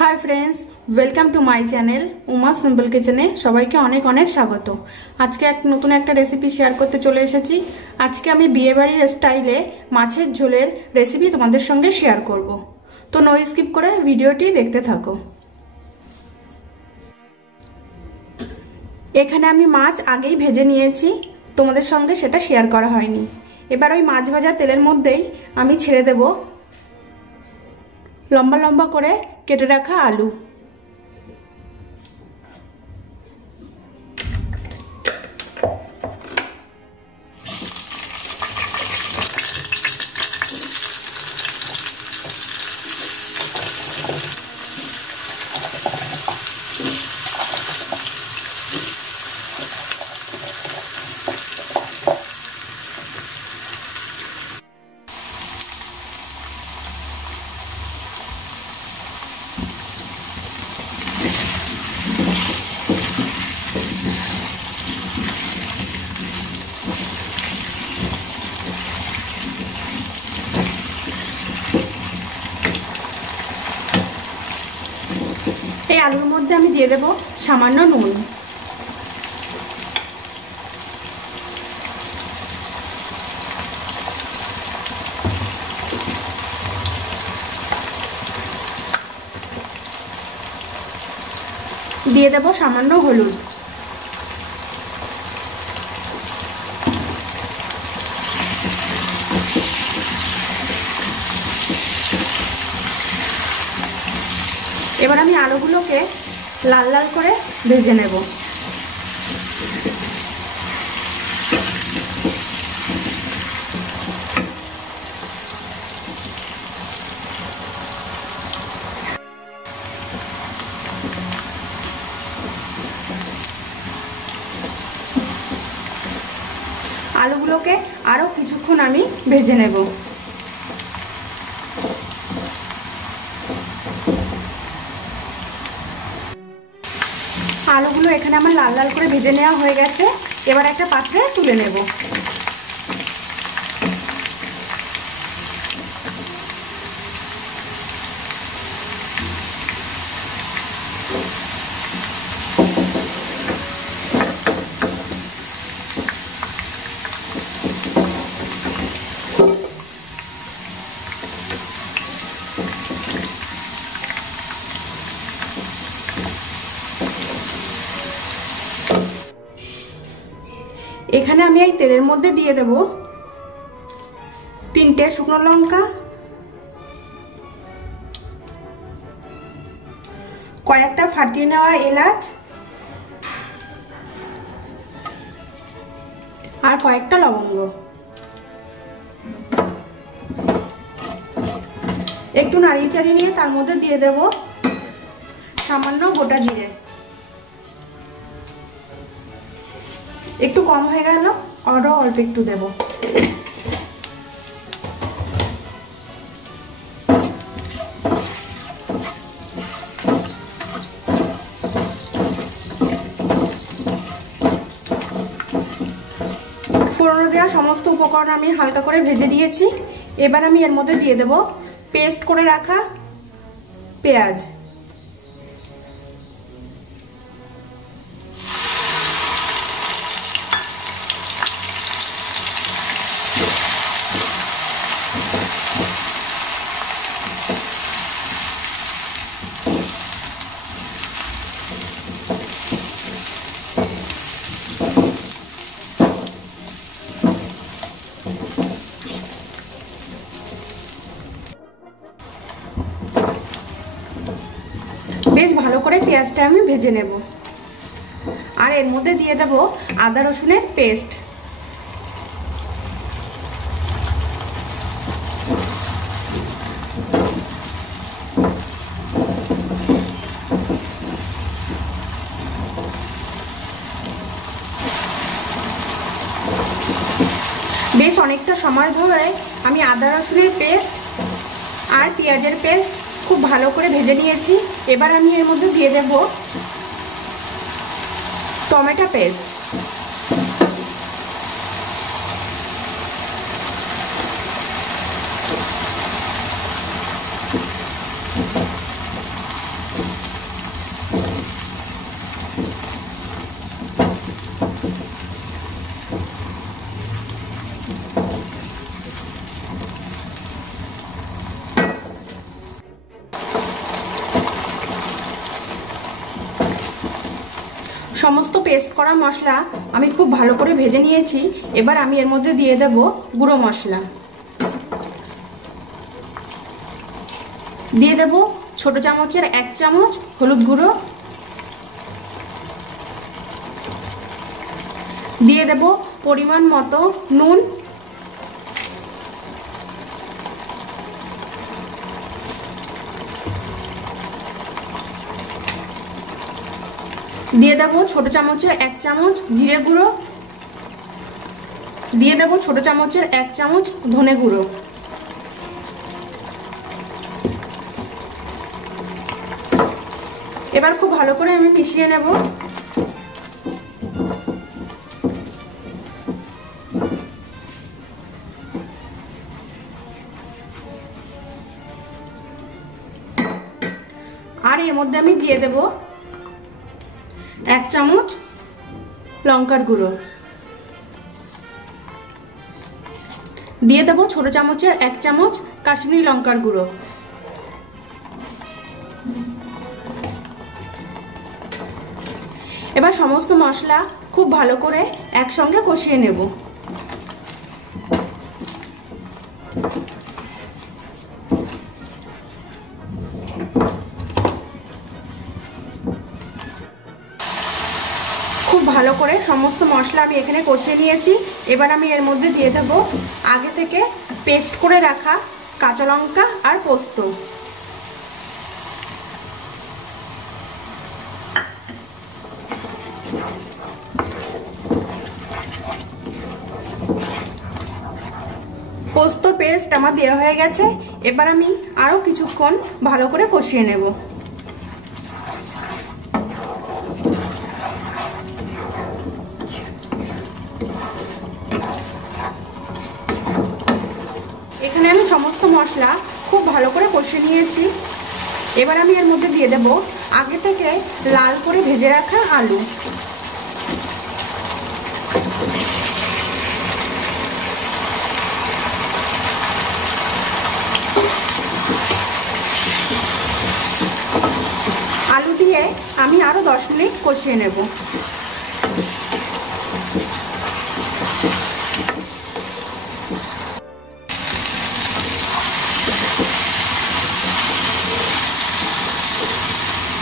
Hi friends, welcome to my channel Uma simple किचने सबाइके अनेक अनेक स्वागत। आज के एक नतून एक रेसिपि शेयर करते चले एसेছি। आज के आमी बिये बाड़ीर स्टाइले माछेर झोलेर रेसिपि तोमादेर संगे शेयर करब। तो नो स्किप करे भिडियोटी देखते थाको। एखाने आमी माछ आगेई भेजे निয়েছি, तोमादेर संगे सेटा शेयर करा हয়নি। एबार ओई माछ भाजा तेलेर मধ্যেই आमी ছেড়ে দেব लम्बा लम्बा करे केटे रखा आलू। এই আলুর মধ্যে আমি দিয়ে দেব সামান্য নুন। দিয়ে দেব সামান্য হলুদ। এবার আমি আলুগুলোকে লাল লাল করে ভেজে নেব। আলুগুলোকে আরো কিছুক্ষণ আমি ভেজে নেব। আলুগুলো এখানে আমার লাল লাল করে ভেজে নেওয়া হয়ে গেছে। এবার একটা পাত্রে তুলে নেব। এখানে আমি এই তেলের মধ্যে দিয়ে দেব 3টে শুকনো লঙ্কা, কয়েকটা ফাটিয়ে নেওয়া এলাচ আর কয়েকটা লবঙ্গ। একটু নাড়িয়ে চাড়িয়ে নিয়ে তার মধ্যে দিয়ে দেব সামান্য গোটা জিরে। একটু কম হয়ে গেল, আরো অল্প একটু দেব। ফোড়নে দেওয়া সমস্ত উপকরণ আমি হালকা করে ভেজে দিয়েছি। এবার আমি এর মধ্যে দিয়ে দেব পেস্ট করে রাখা পেঁয়াজ। বেশ ভালো করে পেঁয়াজটা আমি ভেজে নেব। আর এর মধ্যে দিয়ে দেব আদা রসুনের পেস্ট। বেশ অনেকটা সময় ধরে আমি আদা রসুনের পেস্ট আর পেঁয়াজের পেস্ট খুব ভালো করে ভেজে নিয়েছি। এবার আমি এর মধ্যে দিয়ে দেব টমেটো পেস্ট। সমস্ত পেস্ট করা মশলা আমি খুব ভালো করে ভেজে নিয়েছি। এবার আমি এর মধ্যে দিয়ে দেব গুঁড়ো মশলা, দিয়ে দেব ছোট চামচের 1 চামচ হলুদ গুঁড়ো, দিয়ে দেব পরিমাণ মতো নুন, দিয়ে দেব ছোট চামচের 1 চামচ জিরে গুঁড়ো, দিয়ে দেব ছোট চামচের 1 চামচ ধনে গুঁড়ো। এবার খুব ভালো করে আমি মিশিয়ে নেব। আর এর মধ্যে আমি দিয়ে দেব 1 চামচ লঙ্কার গুঁড়ো, দিয়ে দেব ছোট চামচের 1 চামচ কাশ্মীরি লঙ্কার গুঁড়ো। এবার সমস্ত মশলা খুব ভালো করে একসঙ্গে কষিয়ে নেব। খুব ভালো করে সমস্ত মশলা আমি এখানে কষিয়ে নিয়েছি। এবার আমি এর মধ্যে দিয়ে দেব আগে থেকে পেস্ট করে রাখা কাঁচা লঙ্কা আর পোস্ত। পোস্ত পেস্ট আমার দেওয়া হয়ে গেছে। এবার আমি আরো কিছুক্ষণ ভালো করে কষিয়ে নেব। এখানে আমি সমস্ত মশলা খুব ভালো করে কষিয়ে নিয়েছি। এবার আমি এর মধ্যে দিয়ে দেব আগে থেকে লাল করে ভেজে রাখা আলু। আলু দিয়ে আমি আরো 10 মিনিট কষিয়ে নেব।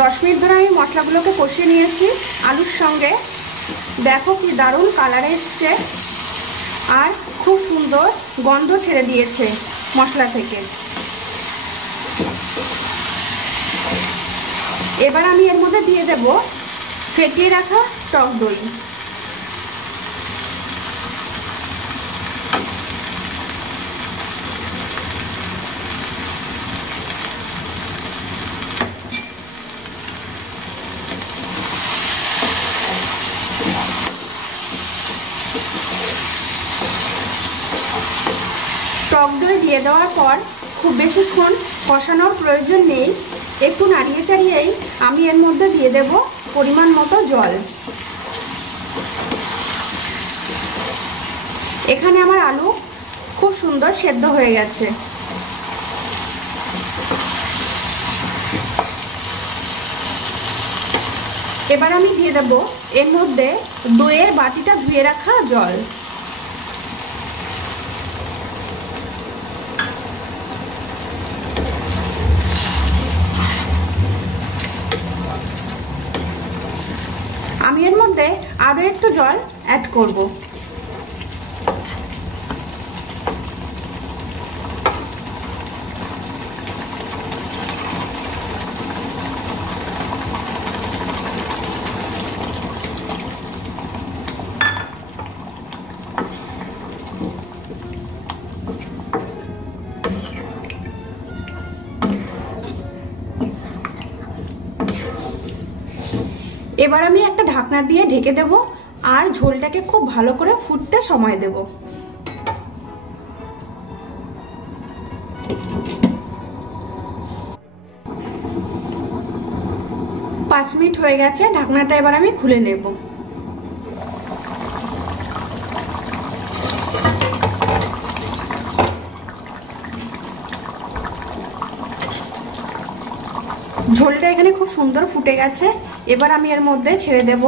দশ মিনিট ধরে আমি মশলাগুলোকে কষিয়ে নিয়েছি আলুর সঙ্গে। দেখো কি দারুণ কালার এসছে আর খুব সুন্দর গন্ধ ছেড়ে দিয়েছে মশলা থেকে। এবার আমি এর মধ্যে দিয়ে দেব ফেটিয়ে রাখা টক দই। টক দই দিয়ে দেওয়ার পর খুব বেশিক্ষণ কষানোর প্রয়োজন নেই। একটু নাড়িয়ে চাড়িয়েই আমি এর মধ্যে দিয়ে দেব পরিমাণ মতো জল। এখানে আমার আলু খুব সুন্দর সেদ্ধ হয়ে গেছে। এবার আমি দিয়ে দেব এর মধ্যে দইয়ের বাটিটা ধুয়ে রাখা জল। আমি এর মধ্যে আরো একটু জল অ্যাড করব। এবার আমি একটা ঢাকনা দিয়ে ঢেকে দেব আর ঝোলটাকে খুব ভালো করে ফুটতে সময় দেব। 5 মিনিট হয়ে গেছে, ঢাকনাটা এবার আমি খুলে নেব। ঝোলটা এখানে খুব সুন্দর ফুটে গেছে। এবার আমি এর মধ্যে ছেড়ে দেব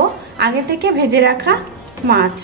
আগে থেকে ভেজে রাখা মাছ।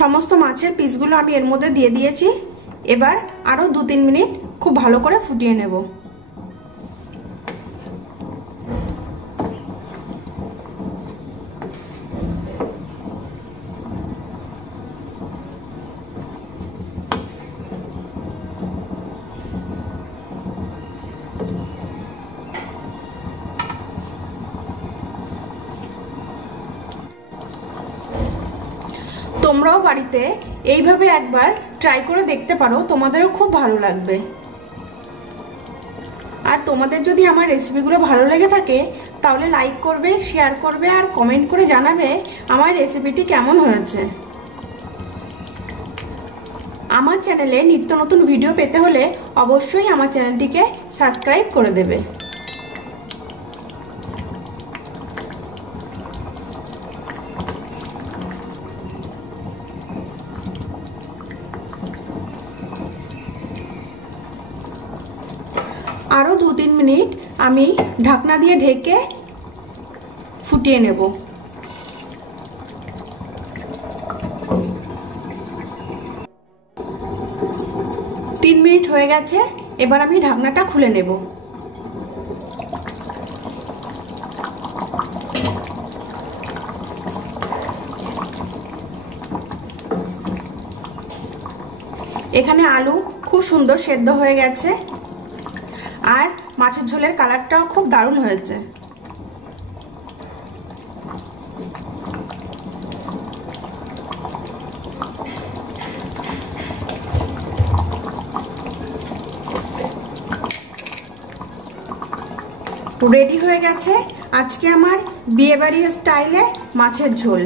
সমস্ত মাছের পিসগুলো আমি এর মধ্যে দিয়ে দিয়েছি। এবার আরো 2-3 মিনিট খুব ভালো করে ফুটিয়ে নেব। তোমরাও বাড়িতে এইভাবে একবার ট্রাই করে দেখতে পারো, তোমাদেরও খুব ভালো লাগবে। আর তোমাদের যদি আমার রেসিপিগুলো ভালো লেগে থাকে তাহলে লাইক করবে, শেয়ার করবে আর কমেন্ট করে জানাবে আমার রেসিপিটি কেমন হয়েছে। আমার চ্যানেলে নিত্য নতুন ভিডিও পেতে হলে অবশ্যই আমার চ্যানেলটিকে সাবস্ক্রাইব করে দেবে। আরো 2-3 মিনিট আমি ঢাকনা দিয়ে ঢেকে ফুটিয়ে নেব। 3 মিনিট হয়ে গেছে, এবার আমি ঢাকনাটা খুলে নেব। এখানে আলু খুব সুন্দর সেদ্ধ হয়ে গেছে আর মাছের ঝোলের কালারটাও খুব দারুণ হয়েছে। রেডি হয়ে গেছে আজকে আমার বিয়েবাড়ি স্টাইলে মাছের ঝোল।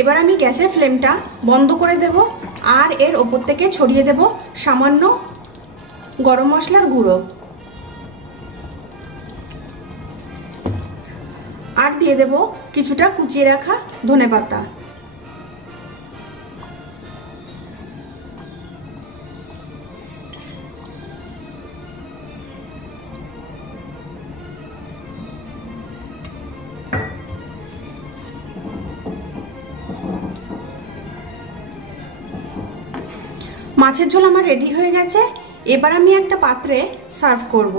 এবার আমি গ্যাসের ফ্লেমটা বন্ধ করে দেব আর এর ওপর থেকে ছড়িয়ে দেব সামান্য গরম মশলার গুঁড়ো আর দিয়ে দেব কিছুটা কুচিয়ে রাখা ধনেপাতা। মাছের ঝোল আমার রেডি হয়ে গেছে, এবার আমি একটা পাত্রে সার্ভ করব।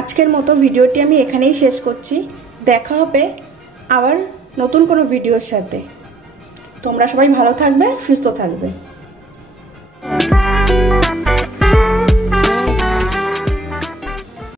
আজকের মতো ভিডিওটি আমি এখানেই শেষ করছি। দেখা হবে আবার নতুন কোনো ভিডিওর সাথে। তোমরা সবাই ভালো থাকবে, সুস্থ থাকবে।